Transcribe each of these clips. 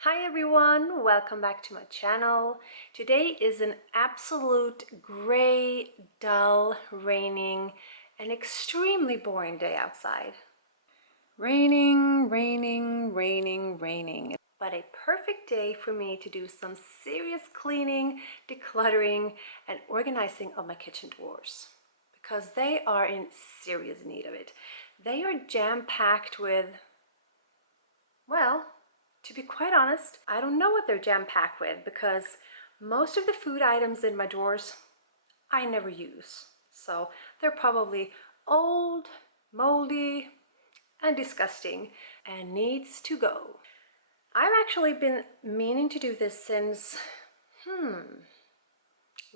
Hi everyone, welcome back to my channel. Today is an absolute gray, dull, raining, and extremely boring day outside. Raining, raining, raining, raining. But a perfect day for me to do some serious cleaning, decluttering, and organizing of my kitchen drawers. Because they are in serious need of it. They are jam-packed with, well, to be quite honest, I don't know what they're jam-packed with because most of the food items in my drawers I never use. So they're probably old, moldy, and disgusting and needs to go. I've actually been meaning to do this since,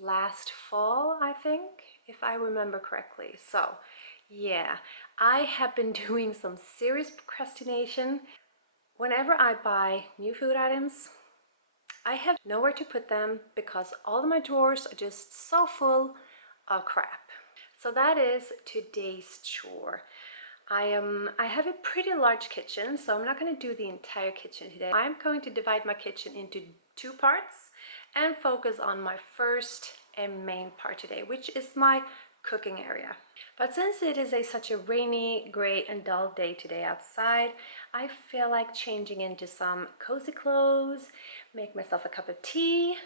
last fall, I think, if I remember correctly. So yeah, I have been doing some serious procrastination. Whenever I buy new food items, I have nowhere to put them because all of my drawers are just so full of crap. So that is today's chore. I have a pretty large kitchen, so I'm not going to do the entire kitchen today. I'm going to divide my kitchen into two parts and focus on my first and main part today, which is my cooking area. But since it is such a rainy, gray, and dull day today outside, I feel like changing into some cozy clothes, make myself a cup of tea,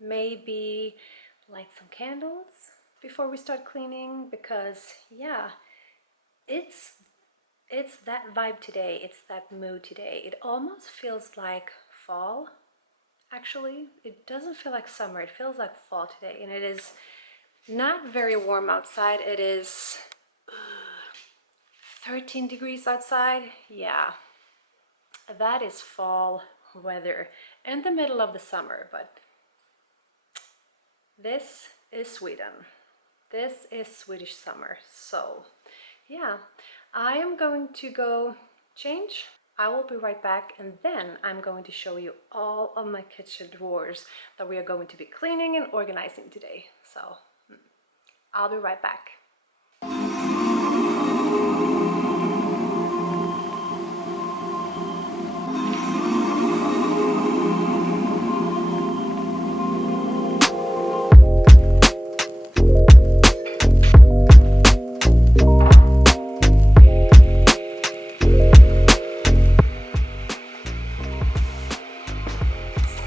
maybe light some candles before we start cleaning, because yeah, it's that vibe today, it's that mood today. It almost feels like fall. Actually, it doesn't feel like summer, it feels like fall today, and it is not very warm outside. It is 13 degrees outside. Yeah, that is fall weather in the middle of the summer, but this is Sweden. This is Swedish summer. So yeah, I am going to go change. I will be right back, and then I'm going to show you all of my kitchen drawers that we are going to be cleaning and organizing today. So I'll be right back.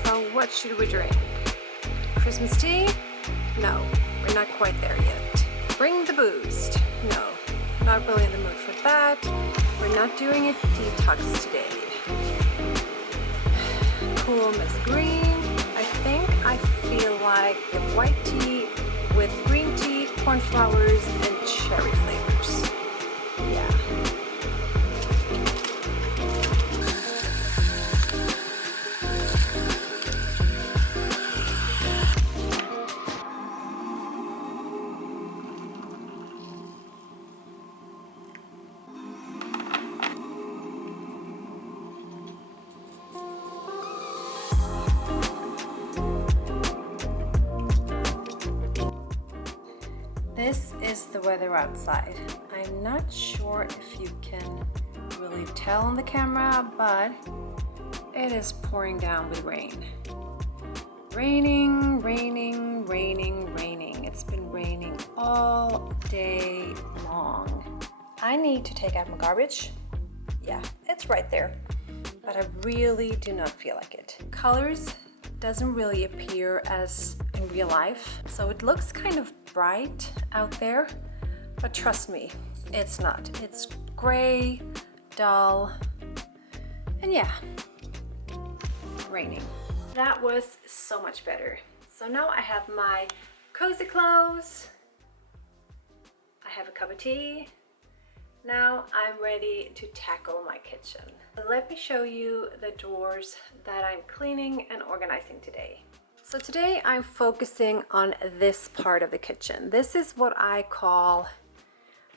So what should we drink? Christmas tea? No, we're not quite there yet. Bring the booze? No, not really in the mood for that. We're not doing a detox today. Cool Miss Green. I think I feel like a white tea with green tea, cornflowers, and cherry flavors. Yeah. This is the weather outside. I'm not sure if you can really tell on the camera, but it is pouring down with rain. Raining, raining, raining, raining. It's been raining all day long. I need to take out my garbage. Yeah, it's right there. But I really do not feel like it. Colors doesn't really appear as in real life, so it looks kind of bright out there, but trust me, it's not. It's gray, dull, and yeah, raining. That was so much better. So now I have my cozy clothes, I have a cup of tea. Now I'm ready to tackle my kitchen. Let me show you the drawers that I'm cleaning and organizing today. So today I'm focusing on this part of the kitchen. This is what I call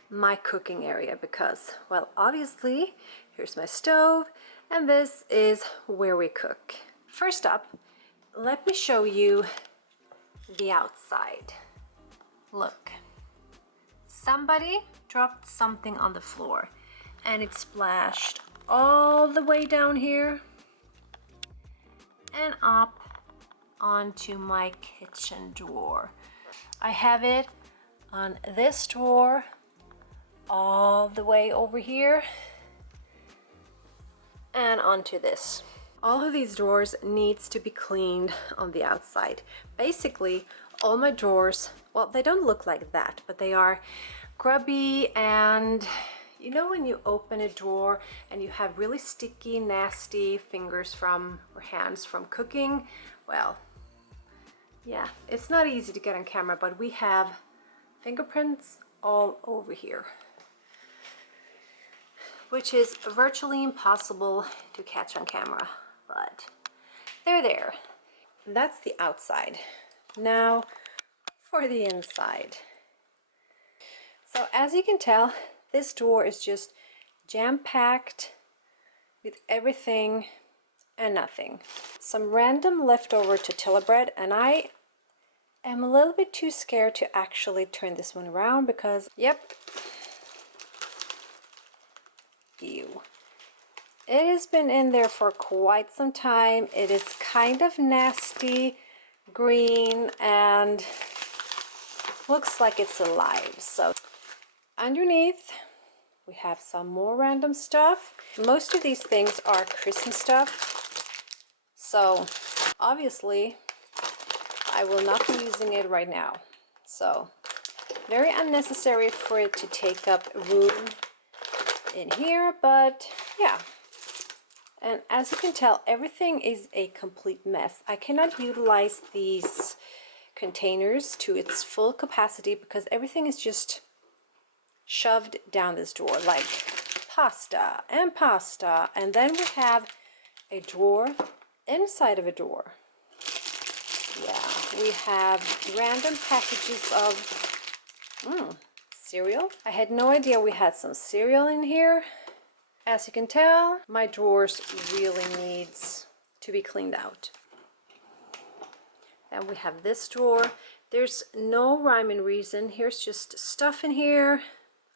my cooking area because, well, obviously, here's my stove and this is where we cook. First up, let me show you the outside. Look. Somebody dropped something on the floor and it splashed all the way down here. and up onto my kitchen drawer. I have it on this drawer all the way over here and onto this. All of these drawers needs to be cleaned on the outside. Basically, all my drawers, well, they don't look like that, but they are grubby, and you know when you open a drawer and you have really sticky, nasty fingers from, or hands from cooking? Well, yeah, it's not easy to get on camera, but we have fingerprints all over here, which is virtually impossible to catch on camera, but they're there. That's the outside. Now for the inside. So as you can tell, this drawer is just jam-packed with everything and nothing. Some random leftover tortilla bread, and I am a little bit too scared to actually turn this one around because, yep, ew. It has been in there for quite some time. It is kind of nasty green and looks like it's alive. So underneath we have some more random stuff. Most of these things are Christmas stuff, so obviously I will not be using it right now. So very unnecessary for it to take up room in here, but yeah. And as you can tell, everything is a complete mess. I cannot utilize these containers to its full capacity because everything is just shoved down this drawer, like pasta, and then we have a drawer inside of a drawer. Yeah, we have random packages of cereal. I had no idea we had some cereal in here. As you can tell, my drawers really needs to be cleaned out. Then we have this drawer. There's no rhyme and reason. Here's just stuff in here.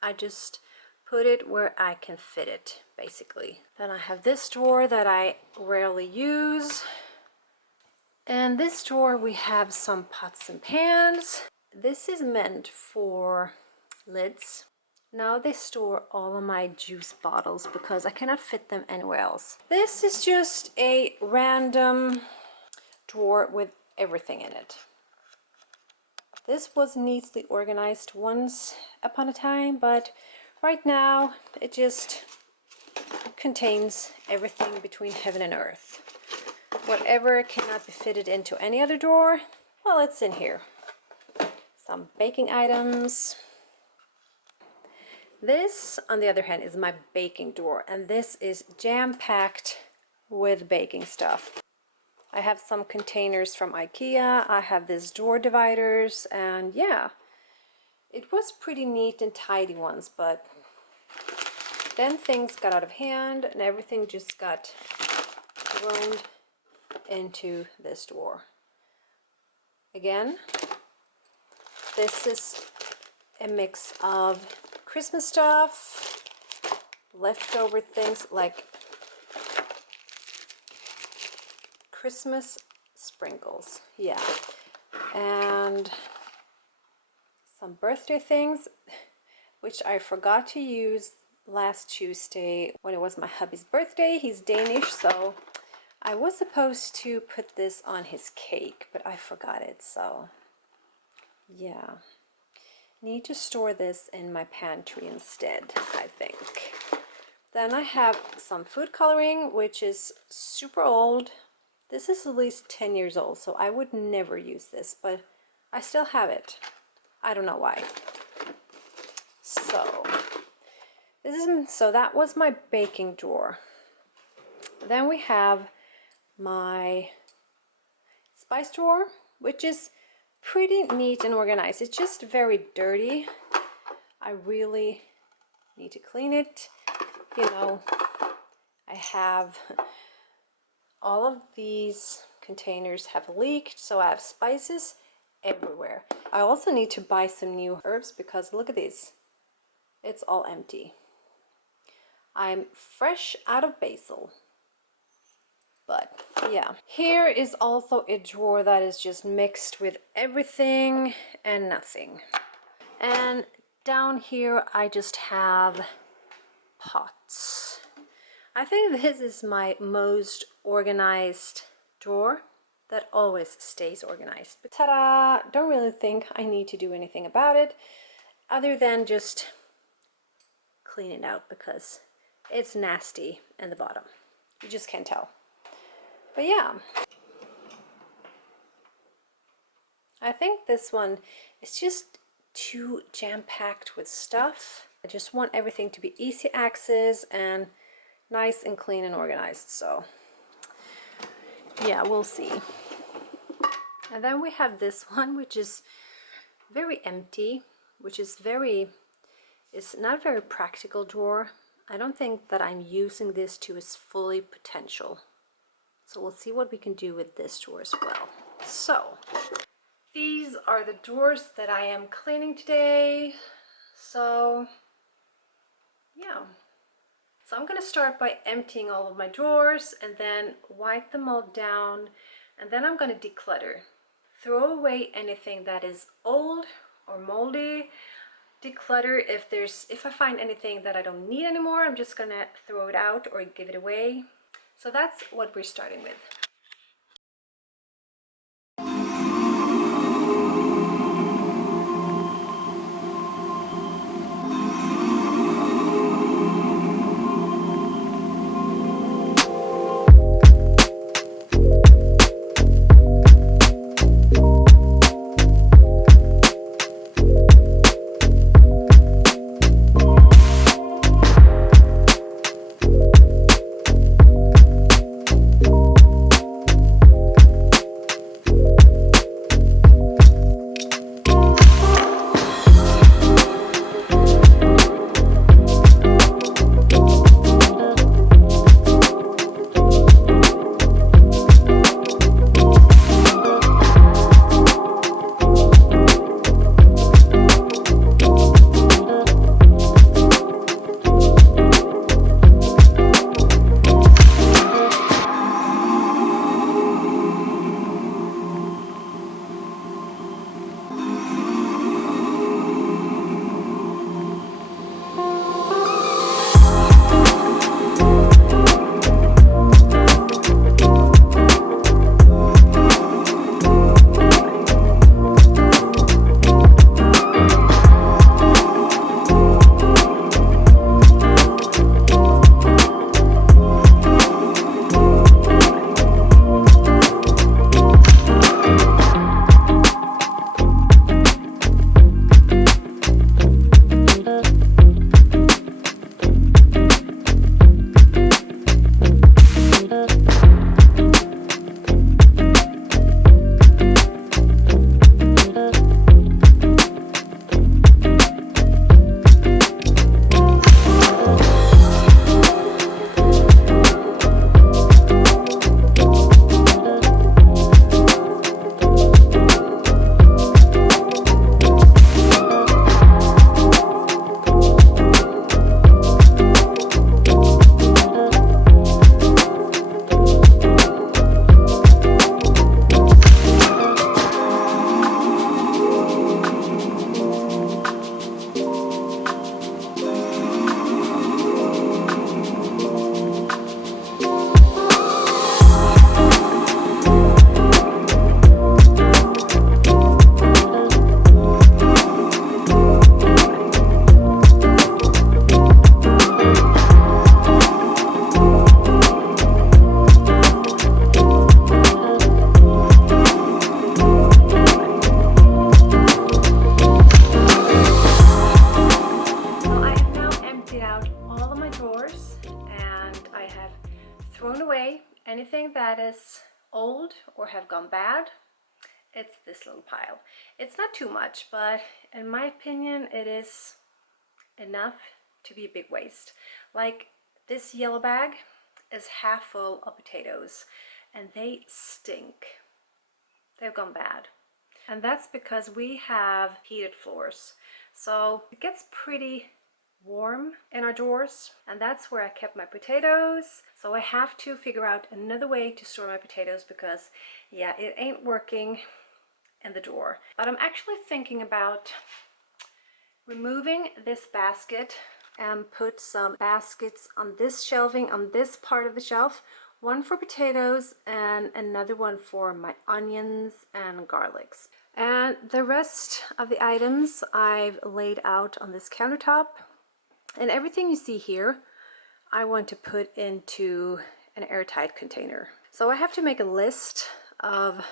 I just put it where I can fit it, basically. Then I have this drawer that I rarely use. And this drawer we have some pots and pans. This is meant for lids. Now they store all of my juice bottles because I cannot fit them anywhere else. This is just a random drawer with everything in it. This was neatly organized once upon a time, but right now it just contains everything between heaven and earth. Whatever cannot be fitted into any other drawer, well, it's in here. Some baking items. This, on the other hand, is my baking drawer, and this is jam-packed with baking stuff. I have some containers from Ikea, I have these drawer dividers, and yeah, it was pretty neat and tidy once, but then things got out of hand and everything just got thrown into this drawer. Again, this is a mix of Christmas stuff, leftover things like Christmas sprinkles, yeah, and some birthday things which I forgot to use last Tuesday when it was my hubby's birthday. He's Danish, so I was supposed to put this on his cake, but I forgot it, so yeah. Need to store this in my pantry instead, I think. Then I have some food coloring, which is super old. This is at least 10 years old, so I would never use this, but I still have it. I don't know why. So that was my baking drawer. Then we have my spice drawer, which is pretty neat and organized. It's just very dirty. I really need to clean it. You know, I have all of these containers have leaked, so I have spices everywhere. I also need to buy some new herbs because look at these. It's all empty. I'm fresh out of basil, but Yeah, here is also a drawer that is just mixed with everything and nothing. And down here I just have pots. I think this is my most organized drawer that always stays organized. But ta-da! Don't really think I need to do anything about it other than just clean it out because it's nasty in the bottom. You just can't tell. But yeah, I think this one is just too jam-packed with stuff. I just want everything to be easy access and nice and clean and organized. So yeah, we'll see. And then we have this one, which is very empty, which is it's not a very practical drawer. I don't think that I'm using this to its fully potential. So we'll see what we can do with this drawer as well. So these are the drawers that I am cleaning today. So yeah. So I'm going to start by emptying all of my drawers and then wipe them all down, and then I'm going to declutter. Throw away anything that is old or moldy. Declutter if I find anything that I don't need anymore, I'm just going to throw it out or give it away. So that's what we're starting with. Anything that is old or have gone bad, it's this little pile. It's not too much, but in my opinion, it is enough to be a big waste. Like this yellow bag is half full of potatoes and they stink. They've gone bad. And that's because we have heated floors. So it gets pretty warm in our drawers, and that's where I kept my potatoes. So I have to figure out another way to store my potatoes because yeah, it ain't working in the drawer. But I'm actually thinking about removing this basket and put some baskets on this shelving, on this part of the shelf. One for potatoes and another one for my onions and garlics. And the rest of the items I've laid out on this countertop. And everything you see here, I want to put into an airtight container. So I have to make a list of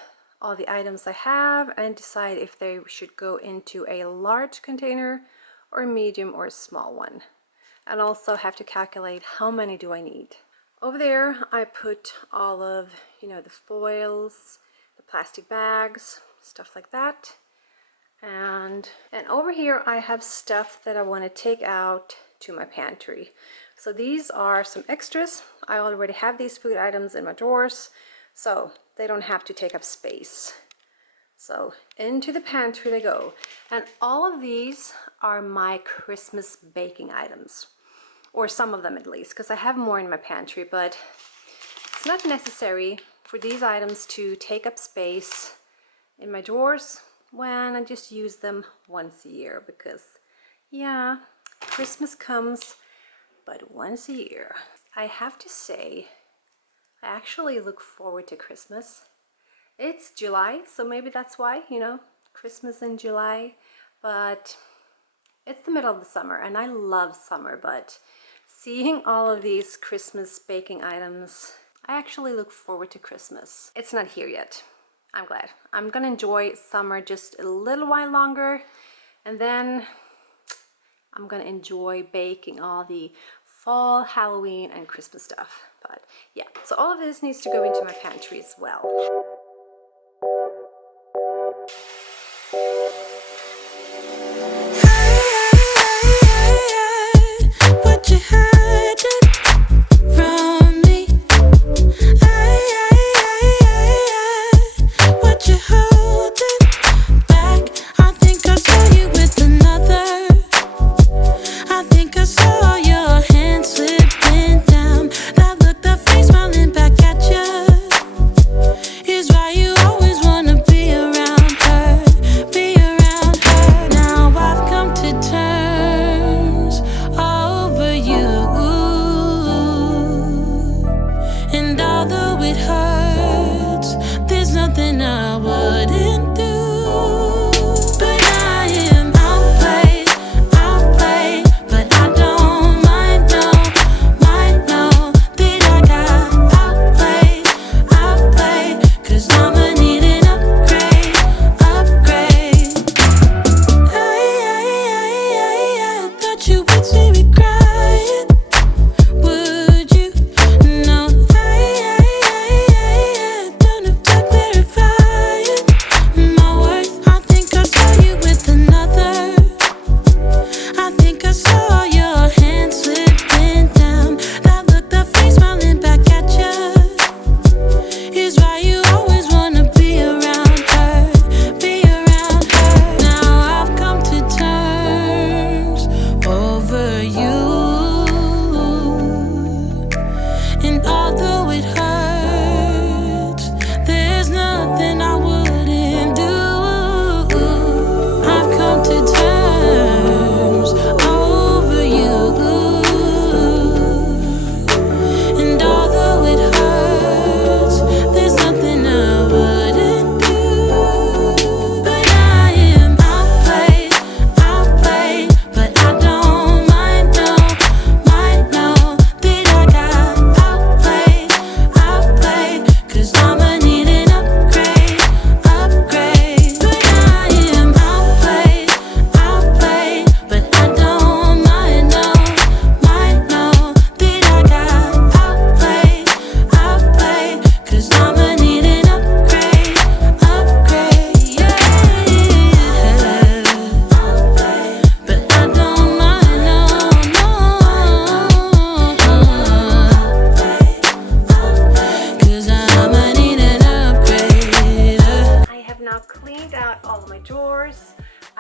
all the items I have and decide if they should go into a large container or a medium or a small one. And also have to calculate how many do I need. Over there I put all of, the foils, the plastic bags, stuff like that. And over here I have stuff that I want to take out to my pantry. So these are some extras. I already have these food items in my drawers, so they don't have to take up space. So into the pantry they go. And all of these are my Christmas baking items. Or some of them at least, because I have more in my pantry, but it's not necessary for these items to take up space in my drawers when I just use them once a year, because yeah, Christmas comes but once a year. I have to say, I actually look forward to Christmas. It's July, so maybe that's why, Christmas in July, but it's the middle of the summer and I love summer, but seeing all of these Christmas baking items, I actually look forward to Christmas. It's not here yet. I'm glad. I'm gonna enjoy summer just a little while longer, and then I'm gonna enjoy baking all the fall, Halloween, and Christmas stuff. But yeah, so all of this needs to go into my pantry as well.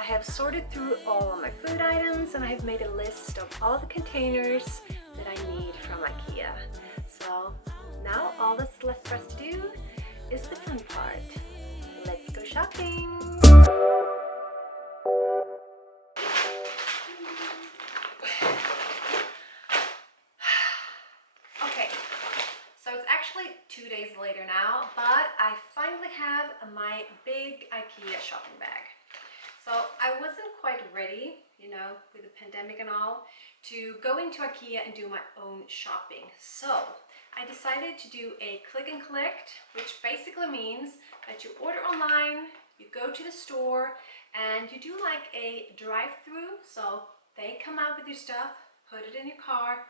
have sorted through all of my food items and I have made a list of all the containers that I need from Ikea. So now all that's left for us to do is the fun part. Let's go shopping! Okay, so it's actually 2 days later now, but I finally have my big Ikea shopping bag. So I wasn't quite ready, you know, with the pandemic and all, to go into Ikea and do my own shopping. So I decided to do a click and collect, which basically means that you order online, you go to the store, and you do like a drive-through. So they come out with your stuff, put it in your car,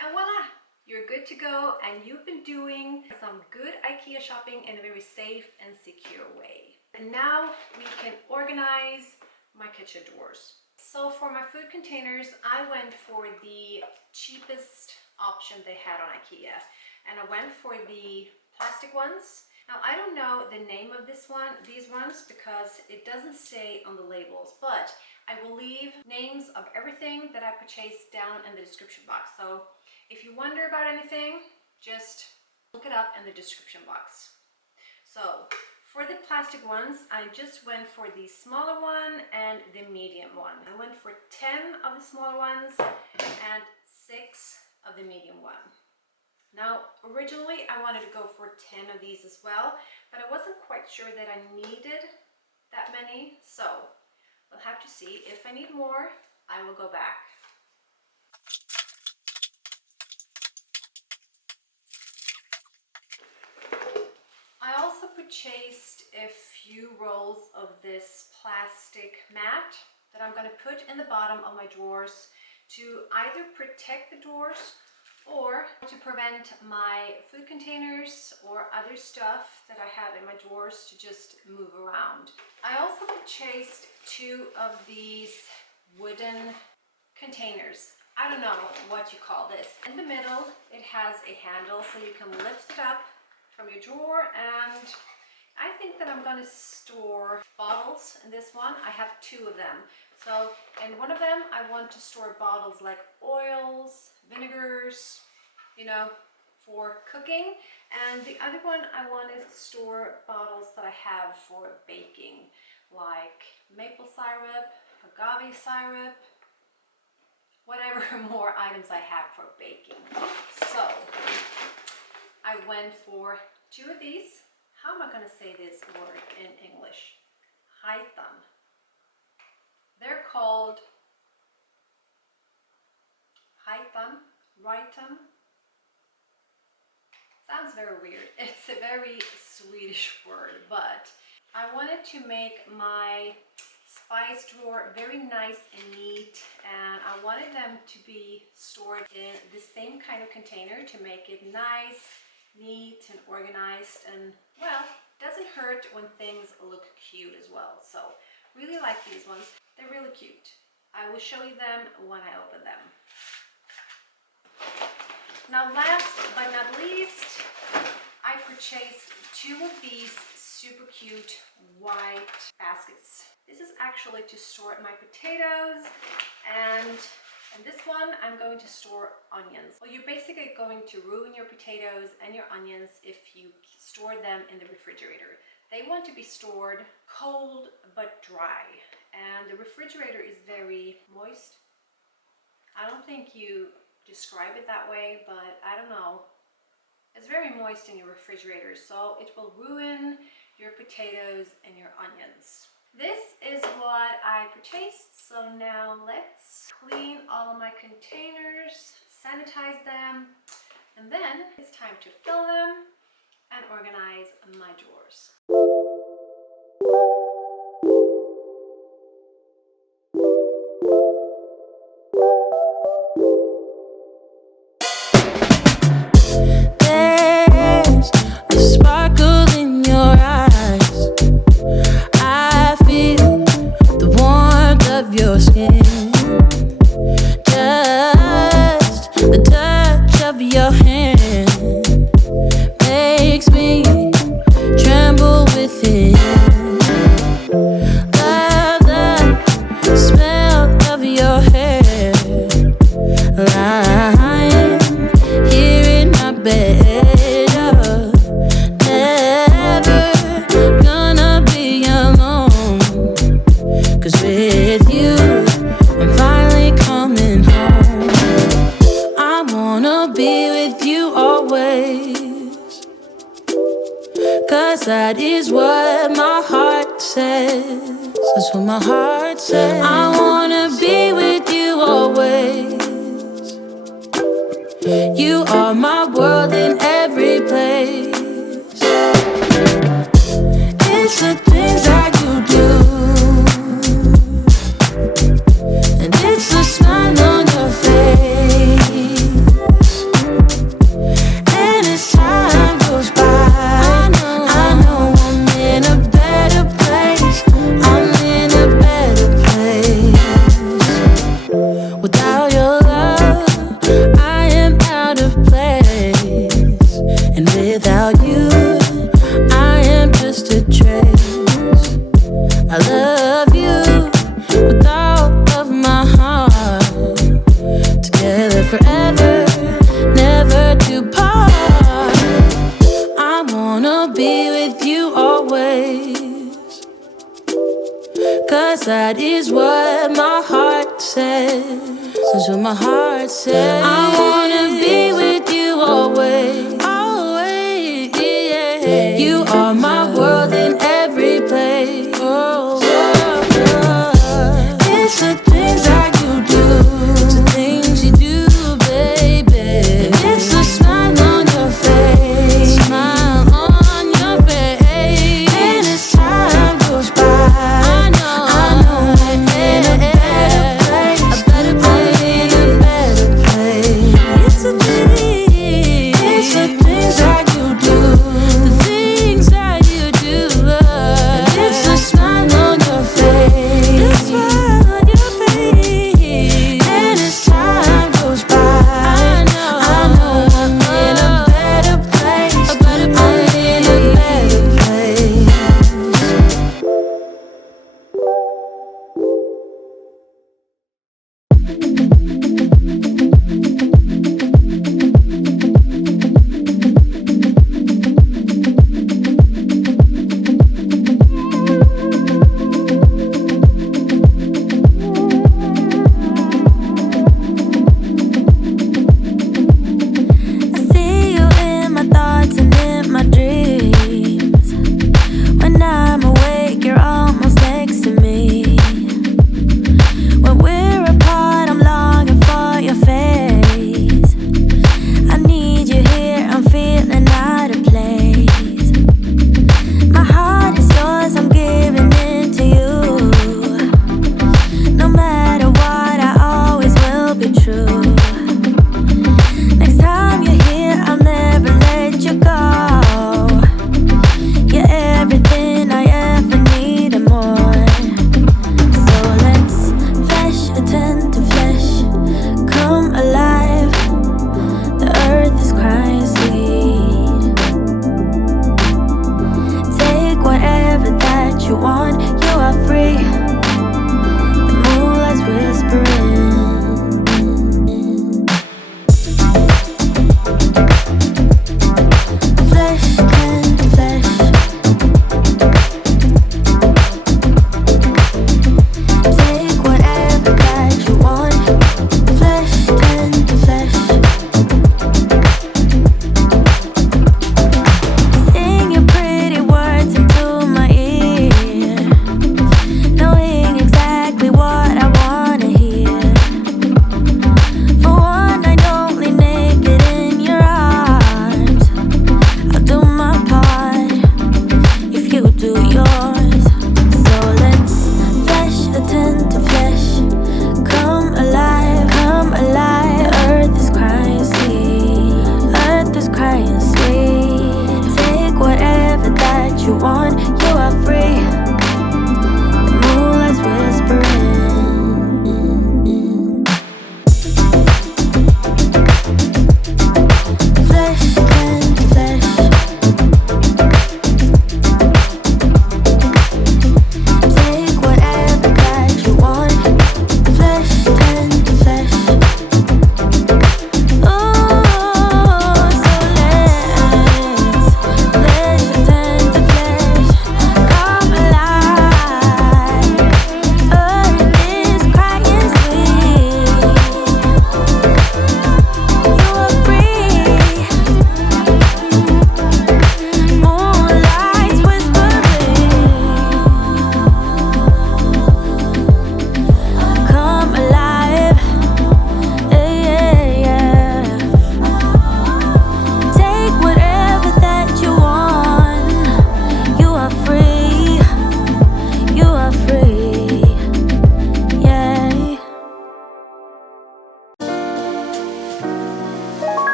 and voila! You're good to go, and you've been doing some good Ikea shopping in a very safe and secure way. And now we can organize my kitchen drawers. So for my food containers, I went for the cheapest option they had on Ikea. And I went for the plastic ones. Now I don't know the name of these ones because it doesn't say on the labels, but I will leave names of everything that I purchased down in the description box. So if you wonder about anything, just look it up in the description box. So for the plastic ones, I just went for the smaller one and the medium one. I went for 10 of the smaller ones and 6 of the medium one. Now, originally I wanted to go for 10 of these as well, but I wasn't quite sure that I needed that many. So we'll have to see. If I need more, I will go back. I also purchased a few rolls of this plastic mat that I'm going to put in the bottom of my drawers to either protect the drawers or to prevent my food containers or other stuff that I have in my drawers to just move around. I also purchased 2 of these wooden containers. I don't know what you call this. In the middle, it has a handle so you can lift it up from your drawer, and I think that I'm going to store bottles in this one. I have 2 of them. So in one of them I want to store bottles like oils, vinegars, you know, for cooking, and the other one I want to store bottles that I have for baking, like maple syrup, agave syrup, whatever more items I have for baking. So I went for 2 of these. How am I going to say this word in English? Rajtan. They're called Rajtan. Sounds very weird. It's a very Swedish word, but I wanted to make my spice drawer very nice and neat, and I wanted them to be stored in the same kind of container to make it nice, neat and organized, and well, doesn't hurt when things look cute as well. So really like these ones. They're really cute. I will show you them when I open them. Now last but not least, I purchased 2 of these super cute white baskets. This is actually to store my potatoes, and in this one I'm going to store onions. Well, you're basically going to ruin your potatoes and your onions if you store them in the refrigerator. They want to be stored cold but dry, and the refrigerator is very moist. I don't think you describe it that way, but I don't know. It's very moist in your refrigerator, so it will ruin your potatoes and your onions. This is what I purchased, so now let's clean all of my containers, sanitize them, and then it's time to fill them and organize my drawers. There's a sparkle in your eyes. I feel the warmth of your skin. Just the touch of your hand makes me tremble within. 'Cause that is what my heart says. That's what my heart says. I wanna be with you always. You are my world in every place. It's the things that you do, and it's the smile on your face. And as time goes by, I know I'm in a better place. I'm in a better place. Without your love, I am out of place. And without you, I am just a trace. I love you with all of my heart. Together forever, never to part. I wanna be with you always. 'Cause that is what my heart says. That's what my heart says. I wanna be with you always. Always, yeah. You are my world in every place. Oh, it's the things that you do. It's the things you do, baby. And it's the smile on your face. Smile on your face. And as time goes by, I know I'm in a better place. A better place. I'm in a better place. It's the things that you do. The things that you do. And it's the smile on your face. The smile on your face. And as time goes by, I know I'm in a better place. A better place. I'm in a better place. I see you in my thoughts and in my dreams. When I'm awake, you're almost next to me. When we're apart, I'm longing for your face. I need you here, I'm feeling out of place. My heart is yours, I'm giving it to you. No matter what, I always will be true. Next time you're here, I'll never let you go. You're everything I ever need and more. So let's flesh attend to flesh, come alive. The earth is crying sweet. Take whatever that you want, you are free. The moonlight's whispering. Flesh and flesh. Take whatever that you want. Flesh and flesh. Sing your pretty words into my ear. No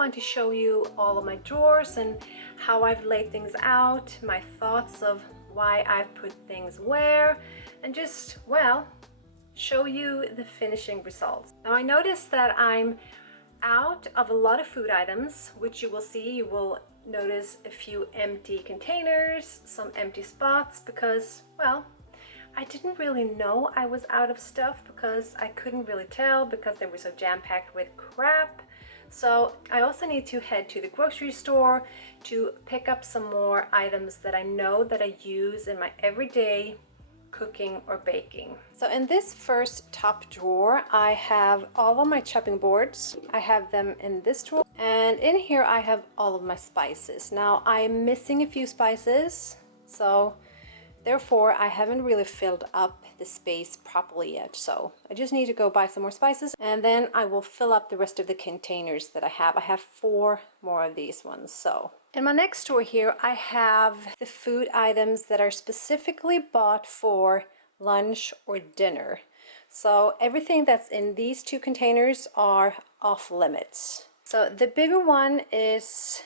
want to show you all of my drawers and how I've laid things out, my thoughts of why I've put things where, and just, well, show you the finishing results. Now I noticed that I'm out of a lot of food items, which you will see. You will notice a few empty containers, some empty spots, because, well, I didn't really know I was out of stuff because I couldn't really tell because they were so jam-packed with crap. So I also need to head to the grocery store to pick up some more items that I know that I use in my everyday cooking or baking. So in this first top drawer, I have all of my chopping boards. I have them in this drawer, and in here I have all of my spices. Now I'm missing a few spices, so therefore I haven't really filled up the space properly yet. So I just need to go buy some more spices, and then I will fill up the rest of the containers that I have. I have 4 more of these ones. So in my next drawer here, I have the food items that are specifically bought for lunch or dinner. So everything that's in these 2 containers are off limits. So the bigger one is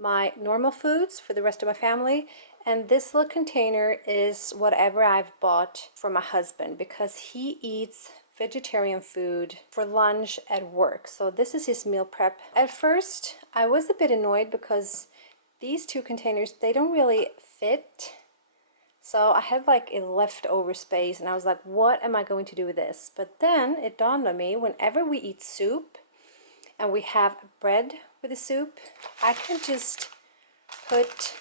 my normal foods for the rest of my family, and this little container is whatever I've bought for my husband because he eats vegetarian food for lunch at work. So this is his meal prep. At first I was a bit annoyed because these 2 containers, they don't really fit. So I had like a leftover space and I was like, what am I going to do with this? But then it dawned on me, whenever we eat soup and we have bread with the soup, I can just put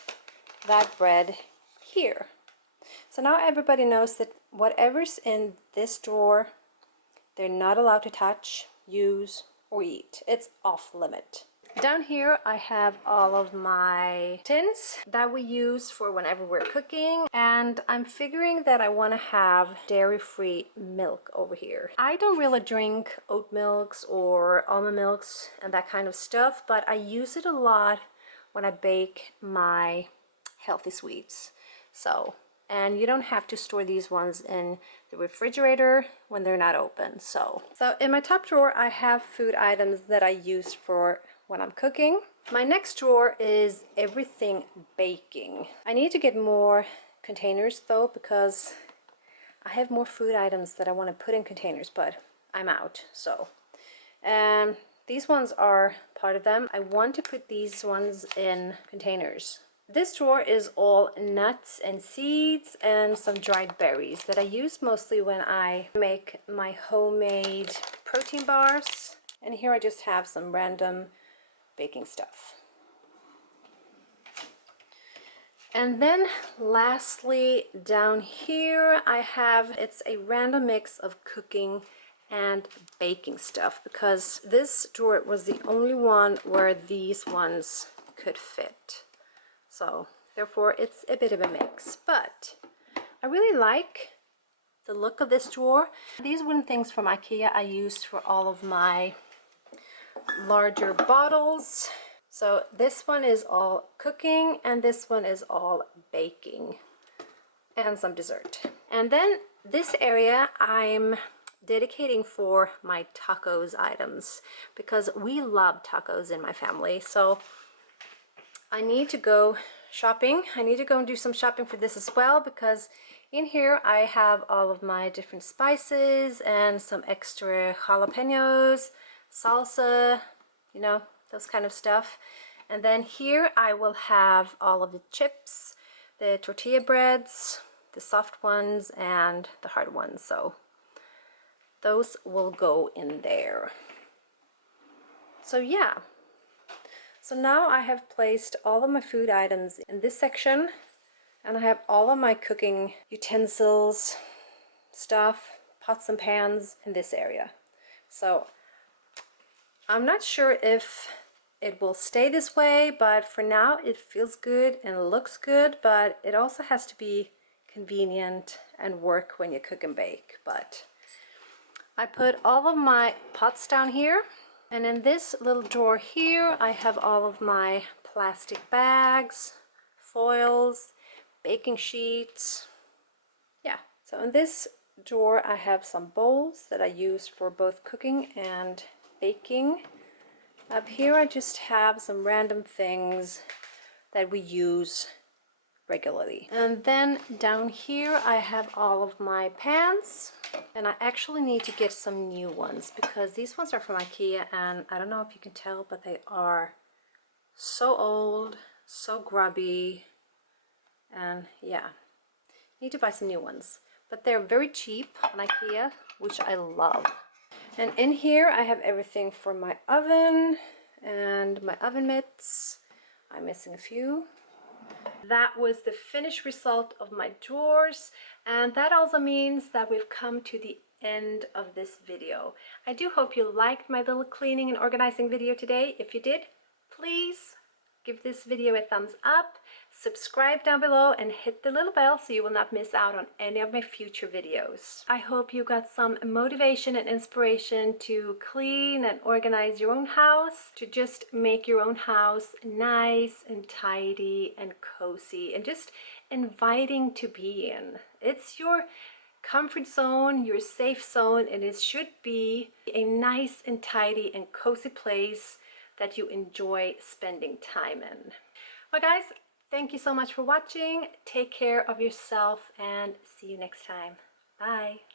that bread here. So now everybody knows that whatever's in this drawer, they're not allowed to touch, use, or eat. It's off limit. Down here I have all of my tins that we use for whenever we're cooking, and I'm figuring that I want to have dairy-free milk over here. I don't really drink oat milks or almond milks and that kind of stuff, but I use it a lot when I bake my healthy sweets. So, and you don't have to store these ones in the refrigerator when they're not open. So in my top drawer I have food items that I use for when I'm cooking. My next drawer is everything baking. I need to get more containers though, because I have more food items that I want to put in containers, but I'm out. So these ones are part of them. I want to put these ones in containers. This drawer is all nuts and seeds and some dried berries that I use mostly when I make my homemade protein bars. And here I just have some random baking stuff. And then lastly, down here I have, it's a random mix of cooking and baking stuff because this drawer was the only one where these ones could fit. So therefore it's a bit of a mix, but I really like the look of this drawer. These wooden things from Ikea I used for all of my larger bottles. So this one is all cooking and this one is all baking and some dessert. And then this area I'm dedicating for my tacos items because we love tacos in my family. So I need to go shopping. I need to go and do some shopping for this as well, because in here I have all of my different spices and some extra jalapenos, salsa, you know, those kind of stuff. And then here I will have all of the chips, the tortilla breads, the soft ones and the hard ones. So those will go in there. So yeah. So now I have placed all of my food items in this section, and I have all of my cooking utensils, stuff, pots and pans in this area. So I'm not sure if it will stay this way, but for now it feels good and looks good, but it also has to be convenient and work when you cook and bake. But I put all of my pots down here, and in this little drawer here I have all of my plastic bags, foils, baking sheets. Yeah, so in this drawer I have some bowls that I use for both cooking and baking. Up here I just have some random things that we use regularly. And then down here I have all of my pans, and I actually need to get some new ones because these ones are from Ikea, and I don't know if you can tell, but they are so old, so grubby, and yeah, need to buy some new ones. But they're very cheap on Ikea, which I love. And in here I have everything for my oven and my oven mitts. I'm missing a few. That was the finished result of my drawers, and that also means that we've come to the end of this video. I do hope you liked my little cleaning and organizing video today. If you did, please give this video a thumbs up, subscribe down below, and hit the little bell so you will not miss out on any of my future videos. I hope you got some motivation and inspiration to clean and organize your own house, to just make your own house nice and tidy and cozy and just inviting to be in. It's your comfort zone, your safe zone, and it should be a nice and tidy and cozy place that you enjoy spending time in. Well guys, thank you so much for watching. Take care of yourself and see you next time. Bye.